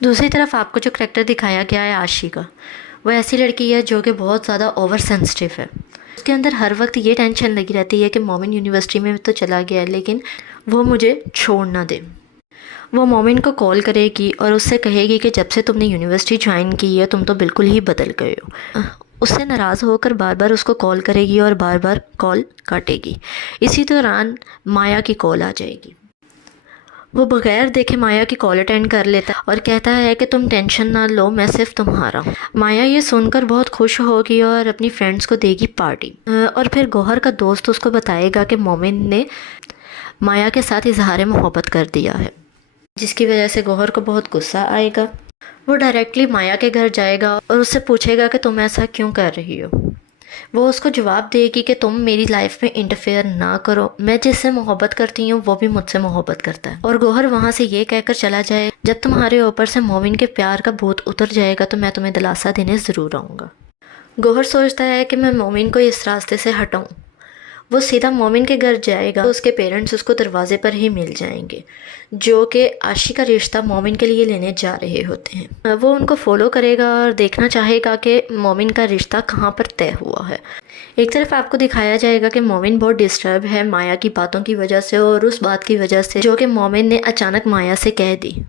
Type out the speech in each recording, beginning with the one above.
دوسری طرف آپ کو جو کریکٹر دکھایا گیا ہے عاشی کا، وہ ایسی لڑکی ہے جو کہ بہت زیادہ اوور سینسٹیو ہے. اس کے اندر ہر وقت یہ ٹینشن لگی رہتی ہے کہ مومن یونیورسٹی میں تو چلا گیا ہے لیکن وہ مجھے چھوڑ نہ دے. وہ مومن کو کال کرے گی اور اس سے کہے گی کہ جب سے تم نے یونیورسٹی جوائن کی ہے تم تو بالکل ہی بدل گئے ہو. اس سے ناراض ہو کر بار بار اس کو کال کرے گی اور بار بار کال کاٹے گی. اسی دوران مایا کی کال آ جائے گی. وہ بغیر دیکھے مایا کی کال اٹینڈ کر لیتا اور کہتا ہے کہ تم ٹینشن نہ لو، میں صرف تمہارا ہوں. مایا یہ سن کر بہت خوش ہوگی اور اپنی فرینڈس کو دے گی پارٹی. اور پھر گوہر کا دوست اس کو بتائے گا کہ مومن نے مایا کے ساتھ اظہار محبت کر دیا ہے، جس کی وجہ سے گوہر کو بہت غصہ آئے گا. وہ ڈائریکٹلی مایا کے گھر جائے گا اور اس سے پوچھے گا کہ تم ایسا کیوں کر رہی ہو. وہ اس کو جواب دے گی کہ تم میری لائف میں انٹرفیئر نہ کرو، میں جس سے محبت کرتی ہوں وہ بھی مجھ سے محبت کرتا ہے. اور گوہر وہاں سے یہ کہہ کر چلا جائے جب تمہارے اوپر سے مومن کے پیار کا بھوت اتر جائے گا تو میں تمہیں دلاسا دینے ضرور آؤں گا. گوہر سوچتا ہے کہ میں مومن کو اس راستے سے ہٹاؤں. وہ سیدھا مومن کے گھر جائے گا. اس کے پیرنٹس اس کو دروازے پر ہی مل جائیں گے جو کہ عاشی کا رشتہ مومن کے لیے لینے جا رہے ہوتے ہیں. وہ ان کو فالو کرے گا اور دیکھنا چاہے گا کہ مومن کا رشتہ کہاں پر طے ہوا ہے. ایک طرف آپ کو دکھایا جائے گا کہ مومن بہت ڈسٹرب ہے مایا کی باتوں کی وجہ سے اور اس بات کی وجہ سے جو کہ مومن نے اچانک مایا سے کہہ دی.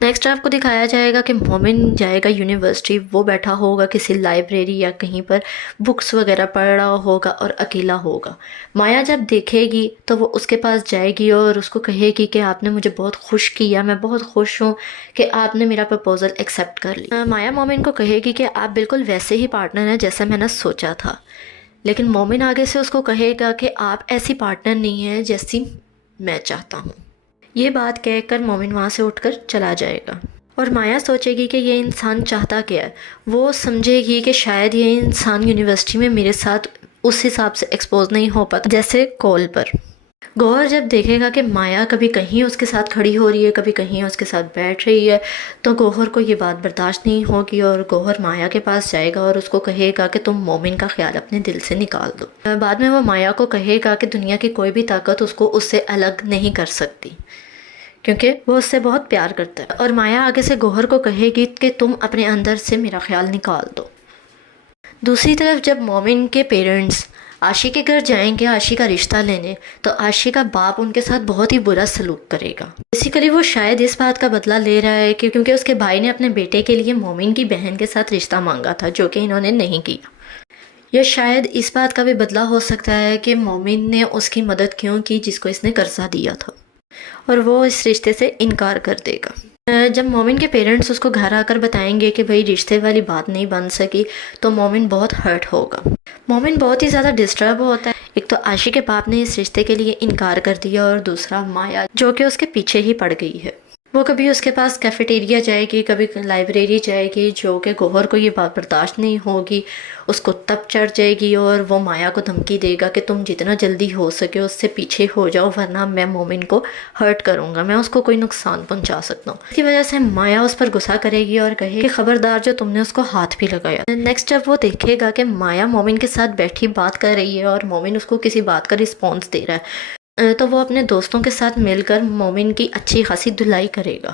نیکسٹ آپ کو دکھایا جائے گا کہ مومن جائے گا یونیورسٹی. وہ بیٹھا ہوگا کسی لائبریری یا کہیں پر بکس وغیرہ پڑھ رہا ہوگا اور اکیلا ہوگا. مایا جب دیکھے گی تو وہ اس کے پاس جائے گی اور اس کو کہے گی کہ آپ نے مجھے بہت خوش کیا، میں بہت خوش ہوں کہ آپ نے میرا پرپوزل ایکسیپٹ کر لیا. مایا مومن کو کہے گی کہ آپ بالکل ویسے ہی پارٹنر ہیں جیسا میں نے سوچا تھا. لیکن مومن آگے سے اس کو کہے گا کہ آپ ایسی پارٹنر نہیں ہیں جیسی میں چاہتا ہوں. یہ بات کہہ کر مومن وہاں سے اٹھ کر چلا جائے گا. اور مایا سوچے گی کہ یہ انسان چاہتا کیا ہے. وہ سمجھے گی کہ شاید یہ انسان یونیورسٹی میں میرے ساتھ اس حساب سے ایکسپوز نہیں ہو پاتا جیسے کال پر. گوہر جب دیکھے گا کہ مایا کبھی کہیں اس کے ساتھ کھڑی ہو رہی ہے کبھی کہیں اس کے ساتھ بیٹھ رہی ہے تو گوہر کو یہ بات برداشت نہیں ہوگی اور گوہر مایا کے پاس جائے گا اور اس کو کہے گا کہ تم مومن کا خیال اپنے دل سے نکال دو. بعد میں وہ مایا کو کہے گا کہ دنیا کی کوئی بھی طاقت اس کو اس سے الگ نہیں کر سکتی کیونکہ وہ اس سے بہت پیار کرتا ہے. اور مایا آگے سے گوہر کو کہے گی کہ تم اپنے اندر سے میرا خیال نکال دو. دوسری طرف جب مومن کے پیرنٹس عاشی کے گھر جائیں گے عاشی کا رشتہ لینے تو عاشی کا باپ ان کے ساتھ بہت ہی برا سلوک کرے گا. بیسیکلی وہ شاید اس بات کا بدلہ لے رہا ہے کہ کیونکہ اس کے بھائی نے اپنے بیٹے کے لیے مومن کی بہن کے ساتھ رشتہ مانگا تھا جو کہ انہوں نے نہیں کیا. یا شاید اس بات کا بھی بدلہ ہو سکتا ہے کہ مومن نے اس کی مدد کیوں کی جس کو اس نے قرضہ دیا تھا اور وہ اس رشتے سے انکار کر دے گا. جب مومن کے پیرنٹس اس کو گھر آ کر بتائیں گے کہ بھئی رشتے والی بات نہیں بن سکی تو مومن بہت ہرٹ ہوگا. مومن بہت ہی زیادہ ڈسٹرب ہوتا ہے. ایک تو عاشی کے باپ نے اس رشتے کے لیے انکار کر دیا اور دوسرا مایا جو کہ اس کے پیچھے ہی پڑ گئی ہے. وہ کبھی اس کے پاس کیفیٹیریا جائے گی کبھی لائبریری جائے گی جو کہ گوہر کو یہ بات برداشت نہیں ہوگی. اس کو تب چڑھ جائے گی اور وہ مایا کو دھمکی دے گا کہ تم جتنا جلدی ہو سکے اس سے پیچھے ہو جاؤ ورنہ میں مومن کو ہرٹ کروں گا، میں اس کو کوئی نقصان پہنچا سکتا ہوں. اس کی وجہ سے مایا اس پر غصہ کرے گی اور کہے کہ خبردار جو تم نے اس کو ہاتھ بھی لگایا. نیکسٹ جب وہ دیکھے گا کہ مایا مومن کے ساتھ بیٹھی بات کر رہی ہے اور مومن اس کو کسی بات کا رسپانس دے رہا ہے تو وہ اپنے دوستوں کے ساتھ مل کر مومن کی اچھی خاصی دھلائی کرے گا.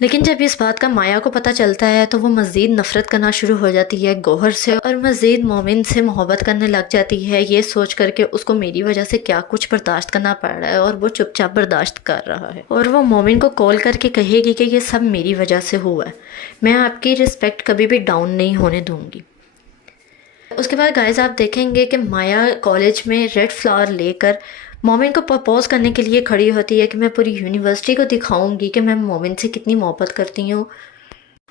لیکن جب اس بات کا مایا کو پتہ چلتا ہے تو وہ مزید نفرت کرنا شروع ہو جاتی ہے گوہر سے اور مزید مومن سے محبت کرنے لگ جاتی ہے یہ سوچ کر کے اس کو میری وجہ سے کیا کچھ برداشت کرنا پڑ رہا ہے اور وہ چپ چاپ برداشت کر رہا ہے. اور وہ مومن کو کال کر کے کہے گی کہ یہ سب میری وجہ سے ہوا ہے، میں آپ کی رسپیکٹ کبھی بھی ڈاؤن نہیں ہونے دوں گی. اس کے بعد گائز آپ دیکھیں گے کہ مایا کالج میں ریڈ فلاور لے کر مومن کو پرپوز کرنے کے لیے کھڑی ہوتی ہے کہ میں پوری یونیورسٹی کو دکھاؤں گی کہ میں مومن سے کتنی محبت کرتی ہوں.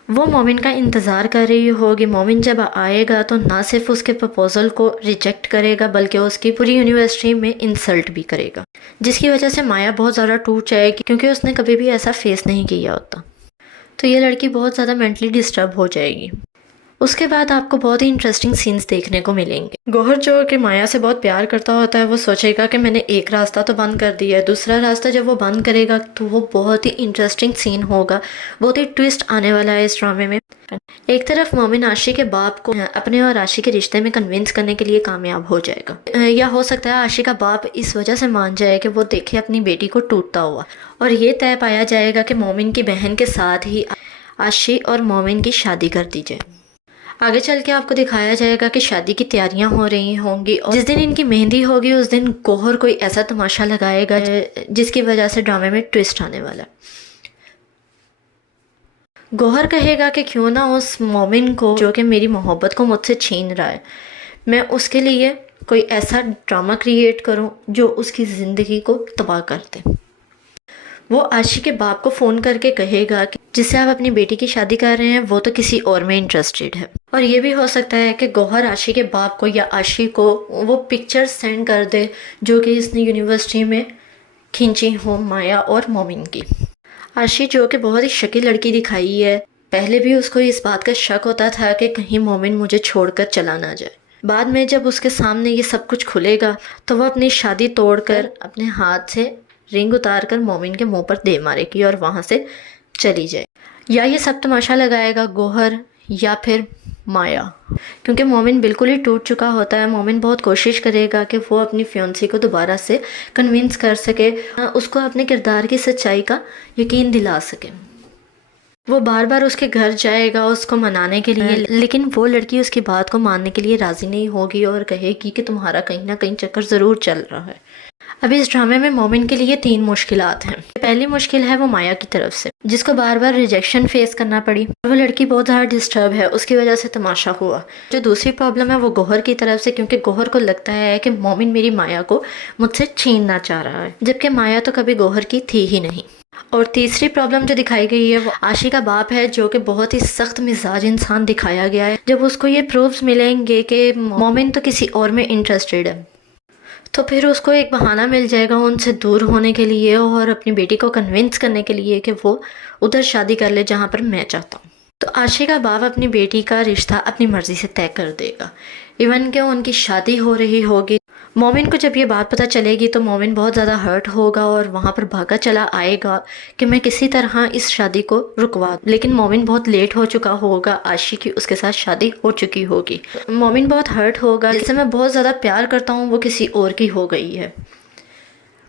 وہ مومن کا انتظار کر رہی ہوگی. مومن جب آئے گا تو نہ صرف اس کے پرپوزل کو ریجیکٹ کرے گا بلکہ اس کی پوری یونیورسٹی میں انسلٹ بھی کرے گا جس کی وجہ سے مایا بہت زیادہ ٹوٹ جائے گی کیونکہ اس نے کبھی بھی ایسا فیس نہیں کیا ہوتا. تو یہ لڑکی بہت زیادہ مینٹلی ڈسٹرب ہو جائے گی. اس کے بعد آپ کو بہت ہی انٹرسٹنگ سینز دیکھنے کو ملیں گے۔ گوہر جو کہ مایا سے بہت پیار کرتا ہوتا ہے، وہ سوچے گا کہ میں نے ایک راستہ تو بند کر دیا ہے، دوسرا راستہ جب وہ بند کرے گا تو وہ بہت ہی انٹرسٹنگ سین ہوگا، بہت ہی ٹویسٹ آنے والا ہے اس ڈرامے میں۔ ایک طرف مومن عاشق کے باپ کو اپنے اور عاشق کے رشتے میں کنونس کرنے کے لیے کامیاب ہو جائے گا، یا ہو سکتا ہے عاشق کا باپ اس وجہ سے مان جائے کہ وہ دیکھے اپنی بیٹی کو ٹوٹتا ہوا، اور یہ طے پایا جائے گا کہ مومن کی بہن کے ساتھ ہی عاشق اور مومن کی شادی کر دی جائے۔ آگے چل کے آپ کو دکھایا جائے گا کہ شادی کی تیاریاں ہو رہی ہوں گی، اور جس دن ان کی مہندی ہوگی اس دن گوہر کوئی ایسا تماشا لگائے گا جس کی وجہ سے ڈرامے میں ٹویسٹ آنے والا ہے۔ گوہر کہے گا کہ کیوں نہ اس مومن کو جو کہ میری محبت کو مجھ سے چھین رہا ہے، میں اس کے لیے کوئی ایسا ڈرامہ کریٹ کروں جو اس کی زندگی کو تباہ کر دے۔ وہ عاشق کے باپ کو فون کر کے کہے گا کہ جس سے آپ اپنی بیٹی کی شادی کر رہے ہیں وہ تو کسی اور میں انٹرسٹڈ ہے، اور یہ بھی ہو سکتا ہے کہ گوہر عاشق کے باپ کو یا عاشق کو وہ پکچر سینڈ کر دے جو کہ اس نے یونیورسٹی میں کھینچی ہوں مایا اور مومن کی۔ عاشق جو کہ بہت ہی شکی لڑکی دکھائی ہے، پہلے بھی اس کو اس بات کا شک ہوتا تھا کہ کہیں مومن مجھے چھوڑ کر چلا نہ جائے۔ بعد میں جب اس کے سامنے یہ سب کچھ کھلے گا تو وہ اپنی شادی توڑ کر اپنے ہاتھ سے رنگ اتار کر مومن کے منہ پر دے مارے گی اور وہاں سے چلی جائے۔ یا یہ سب تماشا لگائے گا گوہر یا پھر مایا، کیونکہ مومن بالکل ہی ٹوٹ چکا ہوتا ہے۔ مومن بہت کوشش کرے گا کہ وہ اپنی فیونسی کو دوبارہ سے کنونس کر سکے، اس کو اپنے کردار کی سچائی کا یقین دلا سکے۔ وہ بار بار اس کے گھر جائے گا اس کو منانے کے لیے، لیکن وہ لڑکی اس کی بات کو ماننے کے لیے راضی نہیں ہوگی اور کہے گی کہ تمہارا کہیں نہ کہیں چکر ضرور چل رہا ہے۔ اب اس ڈرامے میں مومن کے لیے 3 مشکلات ہیں۔ پہلی مشکل ہے وہ مایا کی طرف سے، جس کو بار بار ریجیکشن فیس کرنا پڑی، وہ لڑکی بہت زیادہ ڈسٹرب ہے، اس کی وجہ سے تماشا ہوا۔ جو دوسری پرابلم ہے وہ گوہر کی طرف سے، کیونکہ گوہر کو لگتا ہے کہ مومن میری مایا کو مجھ سے چھیننا چاہ رہا ہے، جبکہ مایا تو کبھی گوہر کی تھی ہی نہیں۔ اور تیسری پرابلم جو دکھائی گئی ہے وہ عاشق کا باپ ہے، جو کہ بہت ہی سخت مزاج انسان دکھایا گیا ہے۔ جب اس کو یہ پروفز ملیں گے کہ مومن تو کسی اور میں انٹرسٹڈ ہے تو پھر اس کو ایک بہانہ مل جائے گا ان سے دور ہونے کے لیے اور اپنی بیٹی کو کنونس کرنے کے لیے کہ وہ ادھر شادی کر لے جہاں پر میں چاہتا ہوں۔ تو عاشق کا باپ اپنی بیٹی کا رشتہ اپنی مرضی سے طے کر دے گا، ایون کہ ان کی شادی ہو رہی ہوگی۔ مومن کو جب یہ بات پتہ چلے گی تو مومن بہت زیادہ ہرٹ ہوگا اور وہاں پر بھاگا چلا آئے گا کہ میں کسی طرح اس شادی کو رکوا دوں، لیکن مومن بہت لیٹ ہو چکا ہوگا، عاشق کی اس کے ساتھ شادی ہو چکی ہوگی۔ مومن بہت ہرٹ ہوگا، جس سے میں بہت زیادہ پیار کرتا ہوں وہ کسی اور کی ہو گئی ہے۔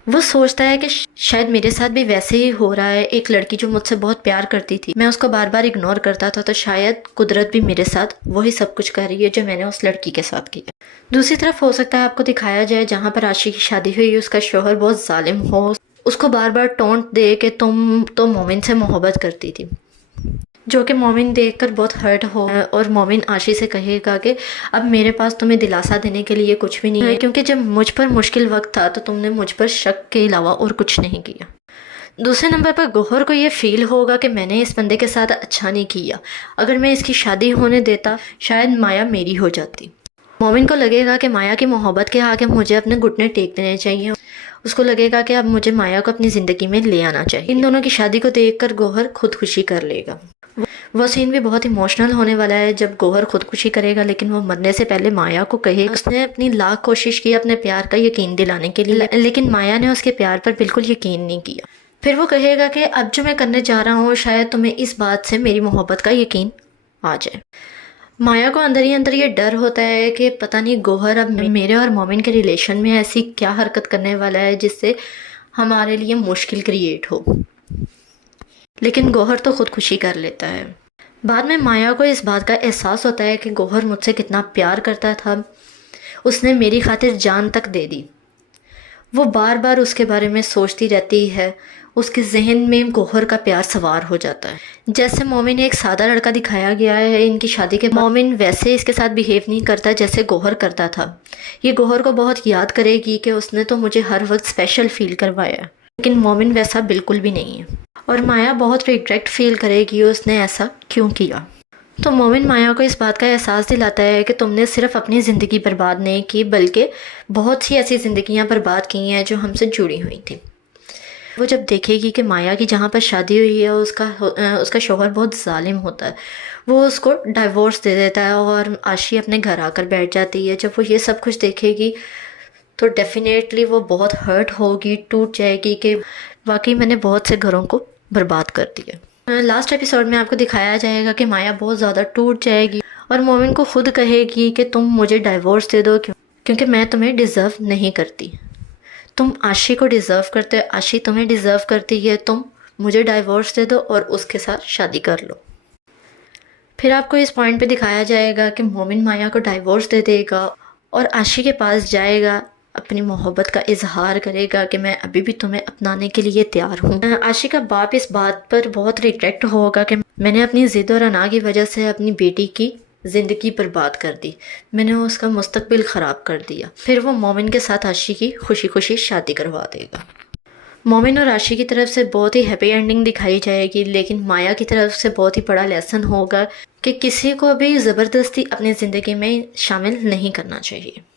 وہ سوچتا ہے کہ شاید میرے ساتھ بھی ویسے ہی ہو رہا ہے، ایک لڑکی جو مجھ سے بہت پیار کرتی تھی، میں اس کو بار بار اگنور کرتا تھا، تو شاید قدرت بھی میرے ساتھ وہی سب کچھ کر رہی ہے جو میں نے اس لڑکی کے ساتھ کیا۔ دوسری طرف ہو سکتا ہے آپ کو دکھایا جائے جہاں پر عاشق کی شادی ہوئی اس کا شوہر بہت ظالم ہو، اس کو بار بار ٹونٹ دے کہ تم تو مومن سے محبت کرتی تھی، جو کہ مومن دیکھ کر بہت ہرٹ ہو، اور مومن عاشق سے کہے گا کہ اب میرے پاس تمہیں دلاسا دینے کے لیے کچھ بھی نہیں ہے، کیونکہ جب مجھ پر مشکل وقت تھا تو تم نے مجھ پر شک کے علاوہ اور کچھ نہیں کیا۔ دوسرے نمبر پر گوہر کو یہ فیل ہوگا کہ میں نے اس بندے کے ساتھ اچھا نہیں کیا، اگر میں اس کی شادی ہونے دیتا شاید مایا میری ہو جاتی۔ مومن کو لگے گا کہ مایا کی محبت کے آگے مجھے اپنے گھٹنے ٹیک دینے چاہیے، اس کو لگے گا کہ اب مجھے مایا کو اپنی زندگی میں لے آنا چاہیے۔ ان دونوں کی شادی کو دیکھ کر گوہر خودکشی کر لے گا۔ وہ سین بھی بہت ایموشنل ہونے والا ہے جب گوہر خودکشی کرے گا، لیکن وہ مرنے سے پہلے مایا کو کہے گا، اس نے اپنی لاکھ کوشش کی اپنے پیار کا یقین دلانے کے لیے، لیکن مایا نے اس کے پیار پر بالکل یقین نہیں کیا۔ پھر وہ کہے گا کہ اب جو میں کرنے جا رہا ہوں شاید تمہیں اس بات سے میری محبت کا یقین آ جائے۔ مایا کو اندر ہی اندر یہ ڈر ہوتا ہے کہ پتہ نہیں گوہر اب میرے اور مومن کے ریلیشن میں ایسی کیا حرکت کرنے والا ہے جس سے ہمارے لیے مشکل کریٹ ہو، لیکن گوہر تو خودکشی کر لیتا ہے۔ بعد میں مایا کو اس بات کا احساس ہوتا ہے کہ گوہر مجھ سے کتنا پیار کرتا تھا، اس نے میری خاطر جان تک دے دی۔ وہ بار بار اس کے بارے میں سوچتی رہتی ہے، اس کے ذہن میں گوہر کا پیار سوار ہو جاتا ہے۔ جیسے مومن ایک سادہ لڑکا دکھایا گیا ہے ان کی شادی کے بعد، مومن ویسے اس کے ساتھ بیہیو نہیں کرتا جیسے گوہر کرتا تھا۔ یہ گوہر کو بہت یاد کرے گی کہ اس نے تو مجھے ہر وقت اسپیشل فیل کروایا، لیکن مومن ویسا بالکل بھی نہیں ہے، اور مایا بہت ریگریٹ فیل کرے گی اس نے ایسا کیوں کیا۔ تو مومن مایا کو اس بات کا احساس دلاتا ہے کہ تم نے صرف اپنی زندگی برباد نہیں کی بلکہ بہت سی ایسی زندگیاں برباد کی ہیں جو ہم سے جڑی ہوئی تھیں۔ وہ جب دیکھے گی کہ مایا کی جہاں پر شادی ہوئی ہے اس کا شوہر بہت ظالم ہوتا ہے، وہ اس کو ڈائیورس دے دیتا ہے اور عاشی اپنے گھر آ کر بیٹھ جاتی ہے۔ جب وہ یہ سب کچھ دیکھے گی تو ڈیفینیٹلی وہ بہت ہرٹ ہوگی، ٹوٹ جائے گی کہ واقعی میں نے بہت سے گھروں کو برباد کر دیا۔ لاسٹ ایپیسوڈ میں آپ کو دکھایا جائے گا کہ مایا بہت زیادہ ٹوٹ جائے گی اور مومن کو خود کہے گی کہ تم مجھے ڈائیورس دے دو کیونکہ میں تمہیں ڈیزرو نہیں کرتی، تم عاشی کو ڈیزرو کرتے، عاشی تمہیں ڈیزرو کرتی ہے، تم مجھے ڈائیورس دے دو اور اس کے ساتھ شادی کر لو۔ پھر آپ کو اس پوائنٹ پہ دکھایا جائے گا کہ مومن مایا کو ڈائیورس دے دے گا اور عاشی کے پاس جائے گا، اپنی محبت کا اظہار کرے گا کہ میں ابھی بھی تمہیں اپنانے کے لیے تیار ہوں۔ عاشی کا باپ اس بات پر بہت ریگریٹ ہوگا کہ میں نے اپنی ضد اور انا کی وجہ سے اپنی بیٹی کی زندگی برباد کر دی، میں نے اس کا مستقبل خراب کر دیا۔ پھر وہ مومن کے ساتھ عاشی کی خوشی خوشی شادی کروا دے گا۔ مومن اور عاشی کی طرف سے بہت ہی ہیپی اینڈنگ دکھائی جائے گی، لیکن مایا کی طرف سے بہت ہی بڑا لیسن ہوگا کہ کسی کو بھی زبردستی اپنی زندگی میں شامل نہیں کرنا چاہیے۔